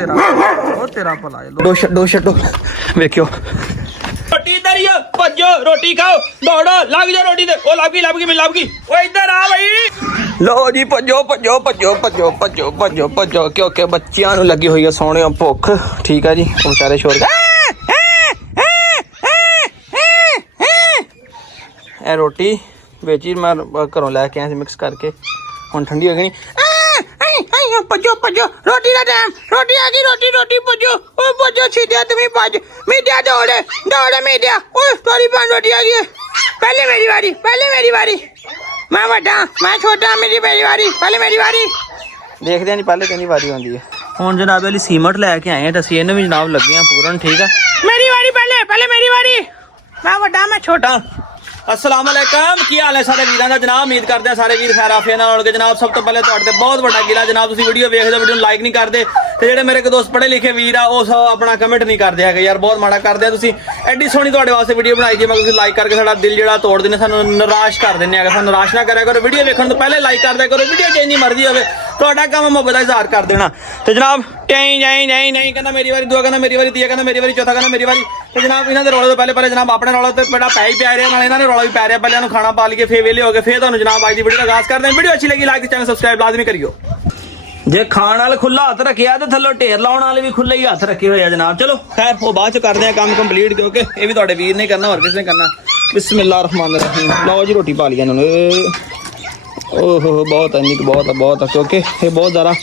तेरा भला डो छो वेखियो रोटी इधर ही भजो रोटी खाओ दौड़ो लग जाओ रोटी ते लग गई मैं लग गई इधर आ भाई लो जी भजो भजो भजो भजो भजो भजो भजो क्योंकि बच्चियां नूं लगी हुई है सोने भुख ठीक है जी बेचारे शोर ए रोटी बेची मैं घरों लैके आया मिक्स करके हुण ठंडी हो गई भजो भजो रोटी का टाइम रोटी आ गई रोटी रोटी भजो ओ भजो सीधे तुम भज मीडिया दौड़े दौड़े मीडिया ओ थोड़ी बन रोटी आ गई पहले मेरी बारी मैं बड़ा मैं छोटा मेरी बारी पहले मेरी बारी देखते हैं जी पहले कहनी बारी आती है हुण जनाब वाली सीमट लैके आए हैं तो असीं इन्हूं भी जनाब लगे हैं पूरन ठीक है मेरी बारी पहले मेरी बारी मैं बड़ा मैं छोटा अस्सलाम वालेकुम की हाल है सारे वीरां दा जनाब उम्मीद करते हैं सारे वीर खैर आफियत नाल होणगे जनाब सब तो पहले तुहाडे बहुत बड़ा गिला जनाब तुसीं वीडियो वेखदे वीडियो नूं लाइक नहीं करदे ते जेहड़े मेरे को दोस्त पढ़े लिखे वीर आ उस अपना कमेंट नहीं करदे है यार बहुत माड़ा करदे आ तुसीं एडी सोहनी तुहाडे वास्ते वीडियो बनाई जे मगर तुसीं लाइक करके साडा दिल जेहड़ा तोड़ दिंदे सानूं निराश कर दिंदे अगर सानूं निराश ना करिया करो वीडियो वेखण तो पहले लाइक कर दिया करो वीडियो जिन्नी मर्जी होवे तुहाडा काम मोहब्बत दा इजहार कर देना ते जनाब नहीं कहना मेरी बारी दुआ कहना मेरी बारी तीया कहना मेरी बारी चौथा कहना मेरी बारी तो जनाब इन्हां दे रोले तो पहले जनाब अपने रोले तो बड़ा पै ही पै रहा नाल इन्हां दे रोला भी पै रहा पहले खाना पा लिए फिर वेले हो गए फिर तुहानूं जनाब अज दी वीडियो दा आगाज़ करते हैं वीडियो अच्छी लगी लाइक चैनल सब्सक्राइब लाजमी करियो जे खाण वाल खुला हथ रखिया तो थल्लों ढेर लाउण वाले भी खुले ही हथ रखे हुए हैं जनाब चलो खैर वो बाद च करते हैं काम कंप्लीट क्योंकि ये भी तुहाडे वीर ने करना और किसने करना बिस्मिल्लाह रहमान रहीम लो जी रोटी पा लिया इन्होंने ओहो बहुत है बहुत है क्योंकि ये बहुत ज़्यादा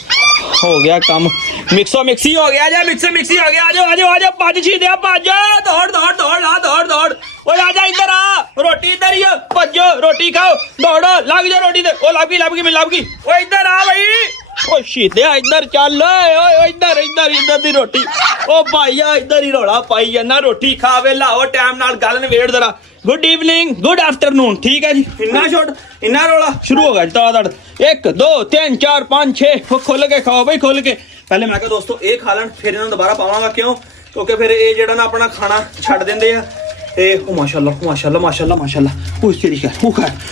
हो गया काम मिक्सो मिक्सी हो गया जा मिक्सो मिक्सी हो गया आ जाओ भज छीदे भज दौड़ ओए आ जा इधर आ रोटी इधर ही भजो रोटी खाओ दौड़ो लग जाओ रोटी ते लग गई मैं लग गई ओए इधर आ भाई ओ शीदे इधर चल ओए इधर दी रोटी ओ भाईया इधर ही रोला पाई जाना रोटी खा वे लाओ टाइम नाल गल नवेड़ जरा गुड इवनिंग गुड आफ्टरनून ठीक है जी इन्ना छोड़ इन्ना रोला शुरू हो गया दड़ 1 2 3 4 5 6 खोल के खाओ भाई खोल के पहले मैं कहा दोस्तों ये खा लें फिर इन्होंने दोबारा पावांगा क्यों क्योंकि फिर ये जेड़ा ना अपना खाना छड़ देंदे आ ए ओ माशाल्लाह उस तरीके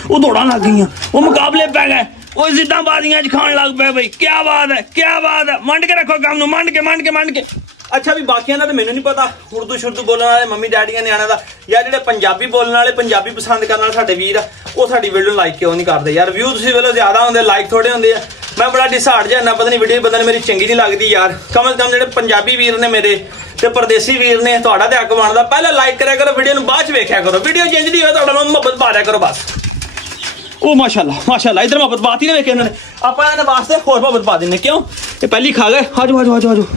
वो दौड़ा लग गई वो मुकाबले पै गए वो जिद्दाबाजियां खान लग पे भाई क्या बात है मंड के रखो काम मंड के अच्छा भी बाकियां दा तो मैनूं नहीं पता उर्दू शुर्दू बोलने वाले मम्मी डैडी न्याणियां दा यार जेहड़े पंजाबी बोलने वाले पंजाबी पसंद करने वाले साडे वीर आ वो साडी वीडियो लाइक क्यों नहीं करदे यार व्यू तुसीं वेलो ज्यादा होंदे लाइक थोड़े होंदे आ मैं बड़ा डिसार्ट जाना पता नहीं वीडियो बंदे मेरी चंगी नहीं लगती यार कम से कम जेहड़े पंजाबी वीर ने मेरे ते परदेसी वीर ने तुहाडा ते हक बनदा पहले लाइक करिया करो वीडियो नूं बाद च वेखिया करो वीडियो जिंज दी होवे तुहाडा नाल मुहब्बत पा दिया करो बस ओ माशाल्लाह इधर मोहब्बत बात ही नहीं वेखे इन्होंने आप इन्होंने वास्ते होर मोहब्बत पा देने क्यों ये पहली खा गए आजो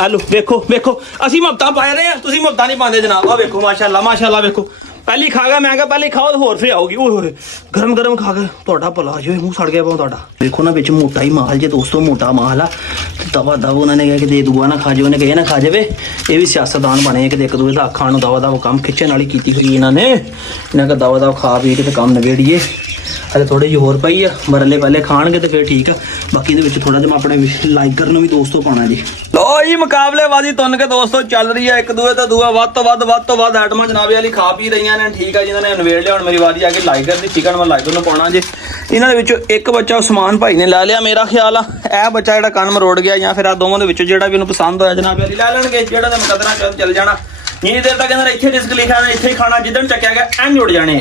आलू वेखो असी मुहब्बतां पा रहे हैं तुसीं मुहब्बतां नहीं पाते जनाब आ वेखो माशाल्लाह वेखो पहली खा गया मैं पहले खाओ तो होर फिर आओगी गरम खा गए तुहाडा भला जो मुँह सड़ गया तुहाडा देखो ना बिच मोटा ही माल जे दोस्तों मोटा माल आ दवा उन्होंने कहा कि दे दूआ ना खा जाए उन्हें कहे ना खा जाए ये भी सियासतदान बने कि एक दूसरे का खाण दवा काम खिंचण वाली की हुई इन्होंने इन्हें का दवा खा पी के काम नवेड़िए अरे थोड़े जी होर पई आ मरले पहले खाणगे तो फिर ठीक है बाकी थोड़ा जिहा अपने लाइकर भी दोस्तों पाना जी लो जी मुकाबलेबाजी तुन के दोस्तों चल रही है एक दूए तो दूआ वध तो वध आइटमां जनाबे वाली खा पी रही ने ठीक है जिन्होंने नवेड़ लिया मेरी वारी आके लाइकर की चिकन मैं लाइकर में पाना जी इन्होंने एक बच्चा उस्मान भाई ने लै लिया मेरा ख्याल आ बच्चा जो कन मरोड़ गया या फिर दोवों के जो भी पसंद होया जनाबे वाली लै लैणगे जो मुकदरा चल जाना इन्नी देर तक इन्होंने इत्थे डिस्क लिखा इत्थे खाना जिदन चक्या गया एंड जुड़ जाने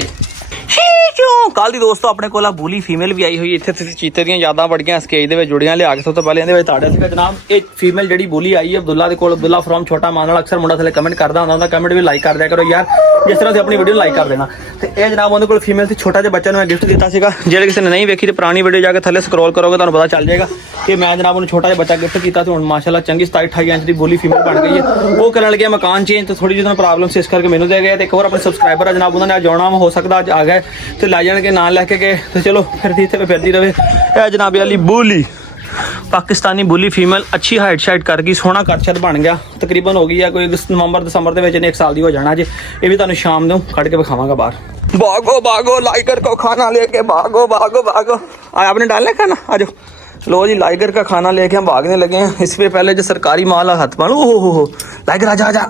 कल दी दोस्तों अपने कोल बुली फीमेल भी आई हुई इत्थे चीते दी यादां बड़ियां स्केज दे विच जुड़ियां लिया के सब तो पहले इहदे ताड़े सीगा जनाब ये फीमेल जिहड़ी बुली आई है अब्दुल्ला दे कोल अब्दुल्ला फ्रॉम छोटा मान अक्सर मुंडा थले कमेंट करदा हुंदा कमेंट भी लाइक कर दिया करो यार जिस तरह से अपनी वीडियो लाइक कर देना तो ये जनाब उन्होंने कोल फीमेल से छोटा जिहा बच्चा मैं गिफ्ट दिता सीगा जेहड़े किसी ने नहीं वेखी तो पुरानी वीडियो जाके थले स्क्रॉल करोगे तुहानूं पता चल जाएगा कि मैं जनाब उन्हें छोटा जिहा बच्चा गिफ्ट किया तो हुण माशाल्लाह चंगी 27-28 इंच की बुली फीमेल बन गई है वो करन लगे मकान चेंज तो थोड़ी जी प्रॉब्लम से इस करके मैनूं दे गए एक और अपने सबसक्राइबर है जनाब उन्होंने अज आउणा हो सकता अज आ गए तो लै जाणगे नाम लैके गए तो चलो फिरती रहे यह जनाब वाली बुली पाकिस्तानी बुली फीमेल अच्छी हाइट शाइट कर गई सोहना कट बन गया तकरीबन हो गई है कोई नवंबर दिसंबर के 1 साल की हो जाना जी ये भी तुहानूं शाम दूँ कट के विखावांगा बाहर भागो लाइकर को खाना लेके भागो आपने डालना खाना आ जाओ लो जी लाइगर का खाना लेके हम भागने लगे हैं इससे पहले जो सरकारी माल हाथ पालो हो लाइगर आजा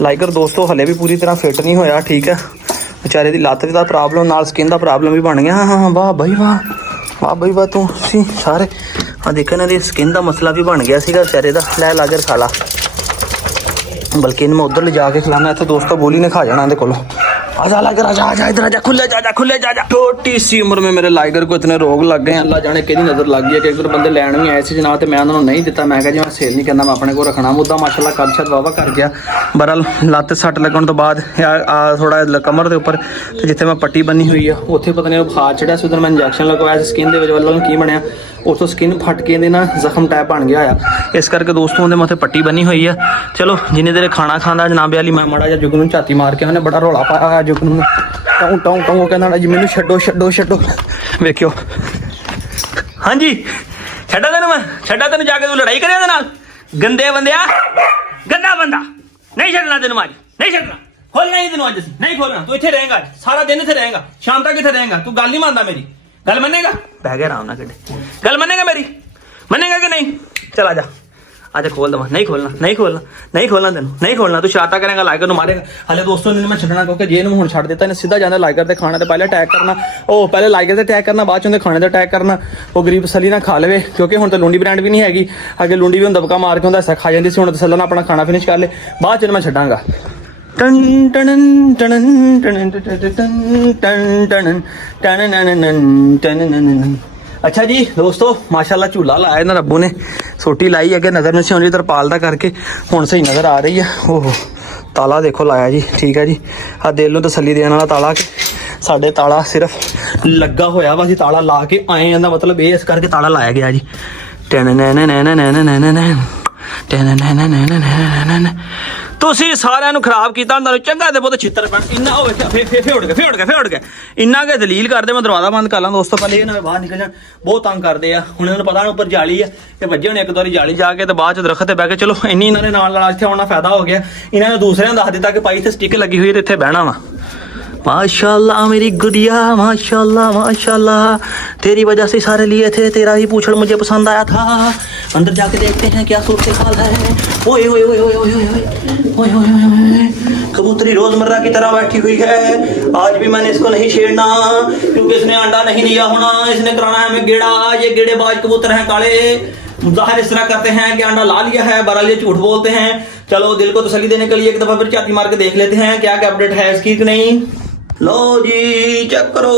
लाइगर दोस्तों हले भी पूरी तरह फिट नहीं होया ठीक है बेचारे की लत्त का प्रॉब्लम नाल स्किन का प्रॉब्लम भी बन गया हाँ वाह बई वाह तू सारे ਆ ਦੇਖੋ ਇਹਨਾਂ ਦੀ ਸਕਿਨ ਦਾ ਮਸਲਾ ਵੀ ਬਣ ਗਿਆ ਸੀਗਾ ਵਿਚਾਰੇ ਦਾ। ਲੈ ਲਾ ਕੇ ਖਾ ਲਾ, ਬਲਕਿ ਇਹਨੂੰ ਮੈਂ ਉੱਧਰ ਲਿਜਾ ਕੇ ਖਿਲਾਣਾ। ਇੱਥੇ ਦੋਸਤੋ ਬੋਲੀ ने खा जाना ਇਹਦੇ ਕੋਲੋਂ। आजा लाइगर आजा आजा इधर आजा, खुले जा खुले जा। छोटी सी उम्र में मेरे लाइगर को इतने रोग लग गए, अल्लाह जाने कि नज़र लग गई है कि एक बंदे लैन भी आए थे जनाब, तो मैं उन्होंने नहीं दिता। मैं जी मैं सेल नहीं करना, मैं अपने को रखना। मुद्दा माशाल्लाह कद शद वावा कर गया। बहरहाल लत्त सट लगन तो बाद थोड़ा कमर के उपर जिथे मैं पट्टी बनी हुई है उत्थे पता नहीं बुखार चढ़िया सी, उधर मैं इंजैक्शन लगवाया स्किन के वालों की बनया, उतों स्किन फट के ना जख्म टाइप बन गया आ। इस करके दोस्तों उन्हें मथे पट्टी बनी हुई है। चलो जिन्नी देर खाना खांदा जनाबे वाली मैं माड़ा जा जुगनू झाती मार के उन्हें बड़ा रौला पाया जुगनू टाऊ टाऊ टाऊ कहना जी मैनू छड्डो छड्डो छड्डो। वेखियो हाँ जी छड्डा तेन मैं छड्डा तेन जाके तू लड़ाई करे नाल गंदे बंदिया, गंदा बंदा नहीं छड्डना तेन अज, नहीं छड्डना, खोलना ही तेन अज नहीं खोलना। तू इत्थे रहेगा अज सारा दिन इत्थे रहेगा, शाम तक इत्थे रहेगा। तू गल नहीं मानता मेरी, गल मनेगा? बह गया आराम ना कटे, गल मनेगा मेरी, मनेगा कि नहीं? चल आजा आजा खोल दवा। नहीं खोलना नहीं खोलना नहीं खोलना तेन नहीं खोलना। तू शरारता करेगा लाइगर नु मारेगा। हाले दोस्तों ने मैं छड्डना क्योंकि जे हुण छड्ड दित्ता ने सीधा जाना लाइगर ते खाने ते पहले अटैक करना, ओ पहले लाइगर ते अटैक करना, बाद च खाने ते अटैक करना। वो गरीब सली ना खा लवे क्योंकि हुण तो लुंडी ब्रांड भी नहीं हैगी। अगे लुंडी भी हुण दबका मार के हुंदा ऐसा खा जांदी सी, हुण तसल्ला ना अपना खाना फिनिश कर ले, बाद च मैं छड्डांगा। टन टन टन टन टन टन टन टन। अच्छा जी दोस्तों माशाल्लाह झूला लाया ना रब्बू ने, सोटी लाई अगे नज़र नहीं सी आउंदी तरपाल दा करके, हुण सही नज़र आ रही है। ओहो ताला देखो लाया जी, ठीक है जी। आ दिल नूं तसल्ली देने वाला ताला, साडे ताला सिर्फ लगा होया वा, ताला ला के आए हैं, मतलब ये इस करके ताला लाया गया जी। ਤੁਸੀਂ ਸਾਰਿਆਂ ਨੂੰ ਖਰਾਬ ਕੀਤਾ, ਤੁਹਾਨੂੰ ਚੰਗਾ ਤੇ ਬਹੁਤ ਛਿੱਤਰ ਪੈਣ ਇੰਨਾ ਹੋਵੇ ਫੇੜ ਕੇ ਇੰਨਾ ਕੇ ਦਲੀਲ ਕਰਦੇ। ਮੈਂ ਦਰਵਾਜ਼ਾ ਬੰਦ ਕਰ ਲਾਂ ਦੋਸਤੋ, ਪਹਿਲੇ ਇਹ ਨਾ ਬਾਹਰ ਨਿਕਲ ਜਾਣ, ਬਹੁਤ ਤੰਗ ਕਰਦੇ ਆ। ਹੁਣ ਇਹਨਾਂ ਨੂੰ ਪਤਾ ਉੱਪਰ ਜਾਲੀ ਆ ਤੇ ਵੱਜੇ ਹੁਣ ਇੱਕ ਦੋ ਵਾਰੀ ਜਾਲੀ ਜਾ ਕੇ ਤੇ ਬਾਅਦ ਚ ਦਰਖਤ ਤੇ ਬਹਿ ਕੇ, ਚਲੋ ਇੰਨੀ ਇਹਨਾਂ ਦੇ ਨਾਲ ਇੱਥੇ ਆਉਣਾ ਫਾਇਦਾ ਹੋ ਗਿਆ। ਇਹਨਾਂ ਨੇ ਦੂਸਰਿਆਂ ਨੂੰ ਦੱਸ ਦਿੱਤਾ ਕਿ ਭਾਈ ਇੱਥੇ ਸਟਿੱਕ ਲੱਗੀ ਹੋਈ ਹੈ ਤੇ ਇੱਥੇ ਬਹਿਣਾ ਵਾ। माशाल्लाह मेरी गुड़िया माशाल्लाह माशाल्लाह, तेरी वजह से सारे लिए थे, तेरा ही पूछड़ मुझे पसंद आया था। अंदर जाके देखते हैं क्या सूरत हाल है। ओए ओए ओए ओए ओए ओए ओए, कबूतरी रोजमर्रा की तरह बैठी हुई है। आज भी मैंने इसको नहीं छेड़ना क्योंकि इसने अंडा नहीं दिया होना, इसने कराना है हमें गेड़ा। ये गेड़ेबाज कबूतर हैं काले, जाहिर इस तरह करते हैं कि अंडा ला लिया है, बहरहाल ये झूठ बोलते हैं। चलो दिल को तसल्ली देने के लिए एक दफा फिर छाती मार के देख लेते हैं क्या क्या अपडेट है इसकी कि नहीं। लो जी चेक करो,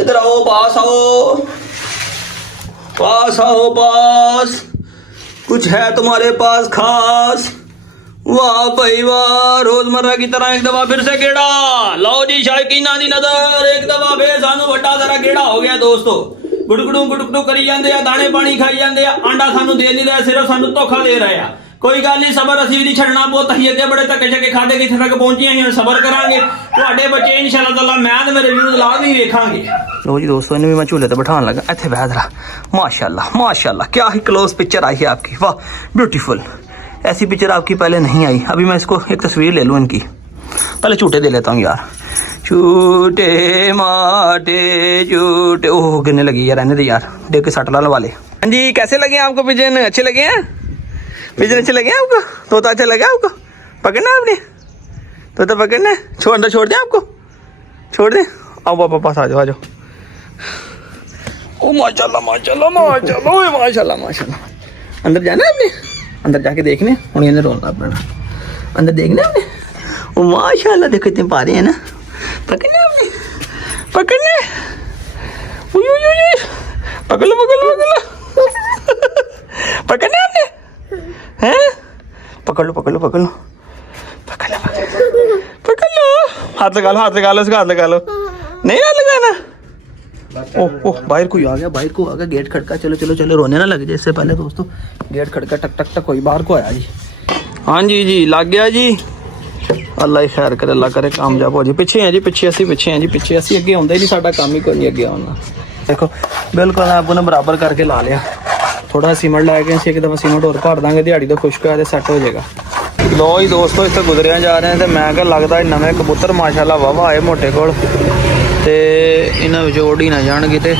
इधर आओ, पास आओ, पास आओ, पास कुछ है तुम्हारे पास खास। वाह भाई वाह, रोजमर्रा की तरह एक दफा फिर से गेड़ा। लो जी शायकीना दी नजर, एक दफा फिर सानू वड्डा सारा गेड़ा हो गया दोस्तों। गुड़गुड़ू करी जाते हैं, दाने पानी खाई जाते हैं, आंडा सानू दे नहीं रहे, सिर्फ सानू धोखा दे रहे हैं। कोई गल नहीं, सबर असीं भी नहीं छड्डना, बहुत असीं अगे बड़े धक्के छक्के खादे कित्थे तक पहुंचे, असीं सबर करांगे। तुहाडे बच्चे इंशाअल्लाह ताला मैं ते मेरे व्यूज ला भी वेखांगे। लो जी दोस्तों इन्हें भी मैं झूले ते बिठाने लगा, इत्थे बैठ रहा। माशाल्लाह माशाल्लाह क्या ही क्लोज पिक्चर आई है आपकी, वाह ब्यूटीफुल। ऐसी पिक्चर आपकी पहले नहीं आई। अभी मैं इसको एक तस्वीर ले लूँ इनकी, पहले झूठे दे लेता हूँ यार। झूठे माटे झूठे, ओह गिरने लगी यार, रहने दे यार, देख के सट ला वाले। हाँ जी कैसे लगे आपको पिजन, अच्छे लगे हैं? पिजन अच्छे लगे आपको? तोता अच्छा लगा आपको? पकड़ना आपने तोता पकड़ना? छोड़ दें आपको, छोड़ दें? आओ पापा पास आ जाओ। ओ माशाल्लाह माशाल्लाह माशाल्लाह, ओए माशाल्लाह माशाल्लाह। अंदर जाना है आपने, अंदर जाके देखने, हुण इन्हें रोना अपना, अंदर देखना आपने। ओ माशाल्लाह देखो इतने पारे हैं ना, पकड़ना आपने, पकड़ना, पकड़ लो पकड़ना आपने हैं, पकड़ लो हाथ लगा लो इसका, हाथ लगा लो, नहीं हाथ लगाना। ओह बाहर कोई आ गया, गेट खड़का। चलो रोने ना लग जाए इससे पहले दोस्तों, गेट खड़का टक टक टक, कोई बाहर को आया जी। हाँ जी लग गया जी, अल्लाह ही खैर करे, अल्लाह करे कामयाब हो जी। पीछे हैं जी, पीछे असी अगे आउंदा ही नहीं, साडा काम ही कोई नहीं अगे आउंदा। देखो बिल्कुल आपको ने बराबर करके ला लिया, थोड़ा सीमेंट ला के एक दफा सीमेंट और भर देंगे, दिहाड़ी तो खुश्क है सैट हो जाएगा। लो जी दोस्तों इतने गुजरिया जा रहे हैं तो मैं क्या लगता नवे कबूतर माशाल्लाह वावा आए मोटे कोल, ते इन्हां विचों उड़ ही ना जाण किते।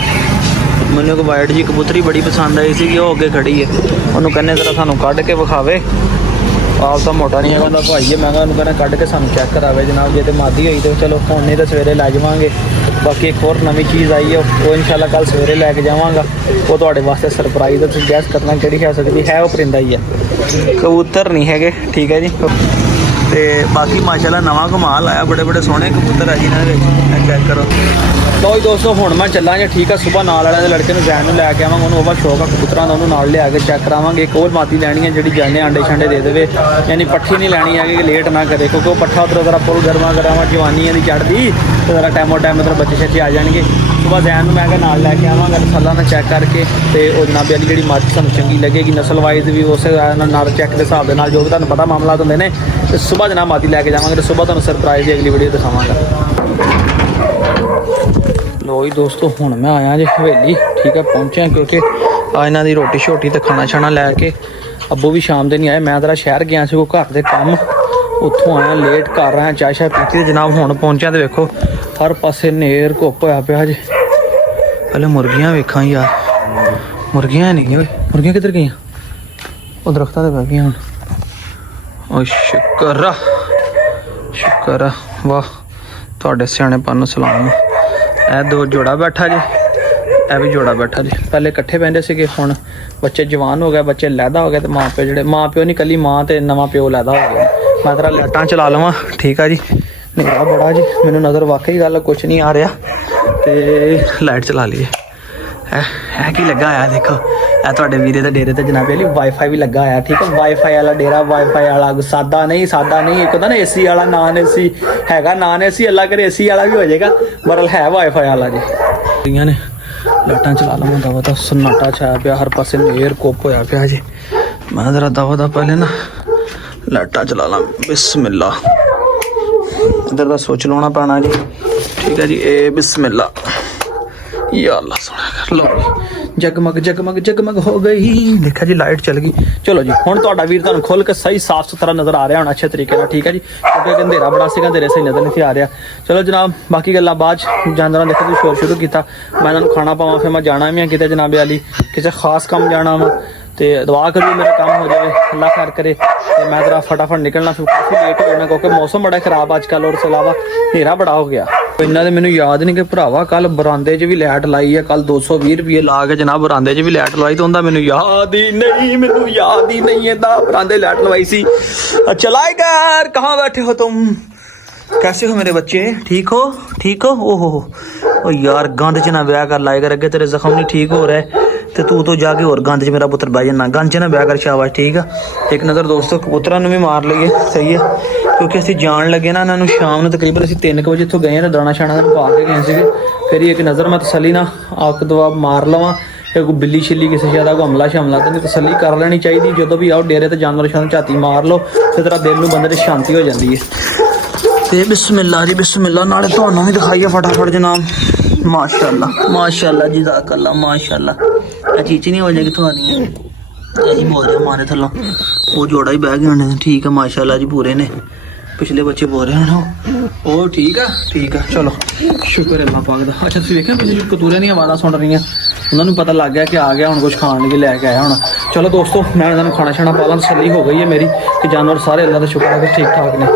मैनूं एक वाइट जी कबूतरी बड़ी पसंद आई सी, वो अगे खड़ी है, उन्होंने कहने जरा सानू कढ़ के विखावे। आप तो मोटा नहीं है भाई है, मैं कहना कढ़ के सानू चैक करावे जनाब, जे तो मादी हुई तो चलो हुण नहीं तो सवेरे लै जावांगे। बाकी एक और नवी चीज़ आई है वो इंशाल्लाह कल सवेरे लैके जावांगा, वो तुहाडे वास्ते सरप्राइज़ है। तुसीं गैस करना किहड़ी हो सकदी है, वो परिंदा ही है, कबूतर नहीं है। ठीक है जी। तो बाकी माशाल्लाह नवा कमाल आया, बड़े बड़े सोहने कबूतर है जी इन्होंने, चेक करो। लो जी दोस्तों हुण मैं चला जी, ठीक है। सुबह नाल वाले लड़के नूं जैन नूं लैके आवांगा, उन्होंने बहुत शौक है कबूतरां दा, उन्होंने नाल लिया के चेक करावांगे। एक और माती लैनी है जिहड़ी जाने आंडे शांडे दे देवे, यानी पट्ठी नहीं लैनी है कि लेट ना करे, क्योंकि वो पट्ठा उधर जरा फुल गर्मा करावा, जवानी है चढ़दी तो जरा टाइमो टाइम मतलब बच्चे शच्चे आ जाएंगे। सुबह जैन नूं मैं नाल लैके आवांगा, नस्लां ना चेक करके, तो वो जनाबे वाली जिहड़ी माती सानूं चंगी लगेगी नस्ल वाइज भी उस नर चेक के हिसाब दे नाल, जो भी तुहानूं पता मामला होंदे ने। तो सुबह जनाब माती लैके जावांगे, तो सुबह तुहानूं सरप्राइज़ दी अगली वीडियो दिखावांगा। लो जी दोस्तों हुण मैं आया जी हवेली, ठीक है। पहुंचे क्योंकि आज इन्हां दी रोटी शोटी तो खाना छाना लैके, अब्बू भी शाम दे नहीं आए, मैं जरा शहर गया सी कोई घर दे काम, उत्थों आया लेट कर रहा, चाय शाय पीती जनाब। हुण पहुंचा तो वेखो हर पासे नेर घुप होया पिया जी। पहले मुर्गियां वेखां यार, मुर्गियां नहीं गई, मुर्गियां किधर गई? वो दरख्तां ते बह गई हुण। ओ शुक्र आ, शुक्र आ, वाह तुहाडे सियाणेपन नूं सलाम। ए दो जोड़ा बैठा जी, ए भी जोड़ा बैठा जी। पहले इकट्ठे बहते थे, हुण बच्चे जवान हो गए, बच्चे लैदा हो गए, तो माँ प्यो जोड़े, माँ प्यो नहीं कली माँ तो नवा प्यो लैदा हो गया। मैं तेरा लाइटां चला लवां, ठीक है जी। नेरा बड़ा जी, मैनू नज़र वाकई गल कुछ नहीं आ रहा, तो लाइट चला लीए। है की लगा आया देखो, ਇਹ ਤੁਹਾਡੇ ਵੀਰੇ ਦੇ ਡੇਰੇ ਤੇ ਜਨਾਬੇ ਲਈ ਵਾਈਫਾਈ ਵੀ ਲੱਗਾ ਹੋਇਆ, ਠੀਕ ਹੈ। ਵਾਈਫਾਈ ਵਾਲਾ ਡੇਰਾ, ਵਾਈਫਾਈ ਵਾਲਾ ਸਾਦਾ ਨਹੀਂ ਇੱਕ ਹੁੰਦਾ ਨਾ ਏਸੀ ਵਾਲਾ, ਨਾਨ ਏਸੀ ਹੈਗਾ, ਨਾਨ ਏਸੀ ਅੱਲਾ ਕਰੇ ਏਸੀ ਵਾਲਾ ਵੀ ਹੋ ਜਾਏਗਾ, ਬਰਲ ਹੈ ਵਾਈਫਾਈ ਵਾਲਾ ਜੀ। ਕੁੜੀਆਂ ਨੇ ਲਾਈਟਾਂ ਚਲਾ ਲਵਾਂ, ਦਵਾ ਦਾ ਸन्नाटा ਛਾਇਆ ਪਿਆ, ਹਰ ਪਾਸੇ ਨੇਰ ਕੋਪ ਹੋਇਆ ਪਿਆ ਜੀ। ਮੈਂ ਜ਼ਰਾ ਦਵਾ ਦਾ ਪਹਿਲੇ ਨਾ ਲਾਈਟਾਂ ਚਲਾ ਲਾਂ, ਬਿਸਮਿਲ੍ਲਾ। ਇੱਧਰ ਦਾ ਸੋਚ ਲਾਉਣਾ ਪੈਣਾ ਜੀ, ਠੀਕ ਹੈ ਜੀ। ਇਹ ਬਿਸਮਿਲ੍ਲਾ, या अल्लाह सोना कर लो। जगमग जगमग जगमग हो गई, देखा जी लाइट चल गई। चलो जी हुण तुहाडा वीर तुहानूं खुल के सही साफ सुथरा नज़र आ रहा होना अच्छे तरीके नाल, ठीक है जी, क्योंकि अंधेरा बड़ा सीगा, अंधेरे सही नज़र नहीं आ रहा। चलो जनाब बाकी गल्लां बाद जानदारां देखो तुसीं शोर शुरू कीता, मैं इन्हां नूं खाना पावां, फिर मैं जाना भी किते जनाबे वाली किसी खास काम जाना वा, तो दुआ करिए मेरा काम हो जाए, अल्लाह खैर करे। तो मैं जरा फटाफट निकलना, फिर काफ़ी लेट हो जाना क्योंकि मौसम बड़ा खराब अजकल, और इस अलावा हनेरा बड़ा हो गया। इन्ना तो मैनू याद नहीं कि भरावा कल बरांदे च भी लाइट लाई है, कल 220 रुपये ला के जनाब बरांदे च भी लाइट लवाई, तो उनका मैनू याद ही नहीं है बरांदे लाइट लवाई सी। अच्छा लाइगर कहाँ बैठे हो तुम, कैसे हो मेरे बच्चे, ठीक हो? ओहो यार गंद च ना ब्याह कर लाइगर, अगे तेरे जख्म नहीं ठीक हो रहा है, तो तू जाके और गंद च मेरा पुत्र बह जाना, गंद च ना ब्याह कर, शाबाश, ठीक है। एक नज़र दोस्तों कबूतरां नूं भी मार लईए, सही है, क्योंकि असीं जान लगे ना इन्होंने शाम में तकरीबन असीं 3 बजे इत्थों गए ना, दाना शाना पा के गए थे। फिर एक नज़र मैं तसली ना आक दवा मार लवां, कोई बिल्ली शिल्ली किसी ज़्यादा कोई हमला शमला तो नहीं, तसली कर लेनी चाहिए। जो भी आओ डेरे तो जानवर शान झाती मार लो, फिर तेरा दिल में बंदे शांति हो जाती है। तो बिस्मिल्लाह जी बिस्मिल्लाह, नाले तुहानूं भी दिखाइए फटाफट जनाब। माशाअल्लाह माशाअल्लाह जी, ज़ाकल्लाह माशाअल्लाह। चीची नहीं हो जाएगी तुम्हारी, यही बोल रहे हमारे थल्लों वो जोड़ा ही बह गए होने, ठीक है माशाअल्लाह जी, पूरे ने पिछले बच्चे बोल रहे हैं वो, ठीक है। चलो शुक्र अल्लाह पाक दा। अच्छा तुसीं वेखिया पिछले कतूरे दी आवाज़ां सुन रही हैं, उन्होंने पता लग गया कि आ गया हुण कुछ खाने लगे लैके आया होना। चलो दोस्तों मैं इन्होंने खाना शाना पा ला, तसल्ली हो गई है मेरी कि जानवर सारे अल्लाह का शुक्र है कि ठीक ठाक ने।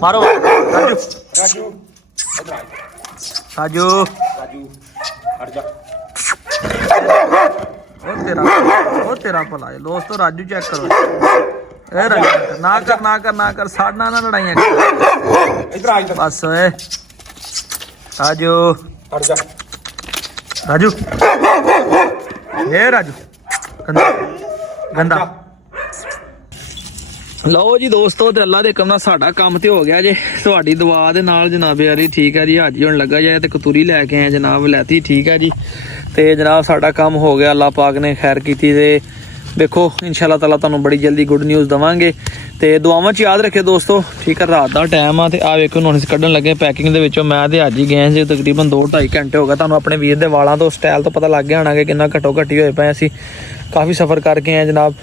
मारो राजू ओ तेरा भला है दोस्तों, राजू चेक करो, ए राजू ना कर साढ़ना ना लड़ाइयाँ बस। राजू राजू गंदा लो जी दोस्तों, तो अल्लाह दे हुक्म नाल साडा काम तो हो गया जे, तुहाडी दुआ दे नाल जनाब यारी, ठीक है जी। हाजी हुण लगा जाए तो कतूरी लैके आए जनाब, लैती, ठीक है जी। तो जनाब साडा काम हो गया, अल्लाह पाक ने खैर की। देखो इंशाअल्लाह ताला तुहानूं बड़ी जल्दी गुड न्यूज़ देवांगे, तो दुआवां च याद रखियो दोस्तों, ठीक है। रात का टाइम आ, तो आ वेखो हुण असीं कड्ढण लगे पैकिंग दे विचों, मैं ते हाजी गए सी तकरीबन 2-2.5 घंटे हो गए। तुहानूं अपने वीर दे वालां तो स्टाइल तो पता लग गया होना कि किन्ना घट्टो घट्टी होए पए असीं, काफ़ी सफ़र करके आए जनाब।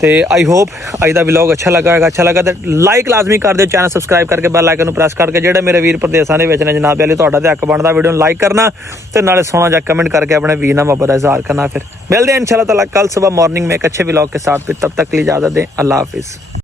तो आई होप अज का व्लॉग अच्छा लगा तो लाइक लाजमी कर दो, चैनल सबसक्राइब करके बैल आइकन प्रेस करके, जेडे मेरे वीर प्रदेशों के ने जनाब वाले तुहाडा ते हक बनदा वीडियो लाइक करना, तो नाले सोना जा कमेंट करके अपने वीर नाल मोहब्बत का इजहार करना। फिर मिलते हैं इंशाअल्लाह ताला कल सुबह मॉर्निंग में एक अच्छे व्लॉग के साथ, फिर तब तक के लिए इजाज़त दें, अल्लाह हाफिज़।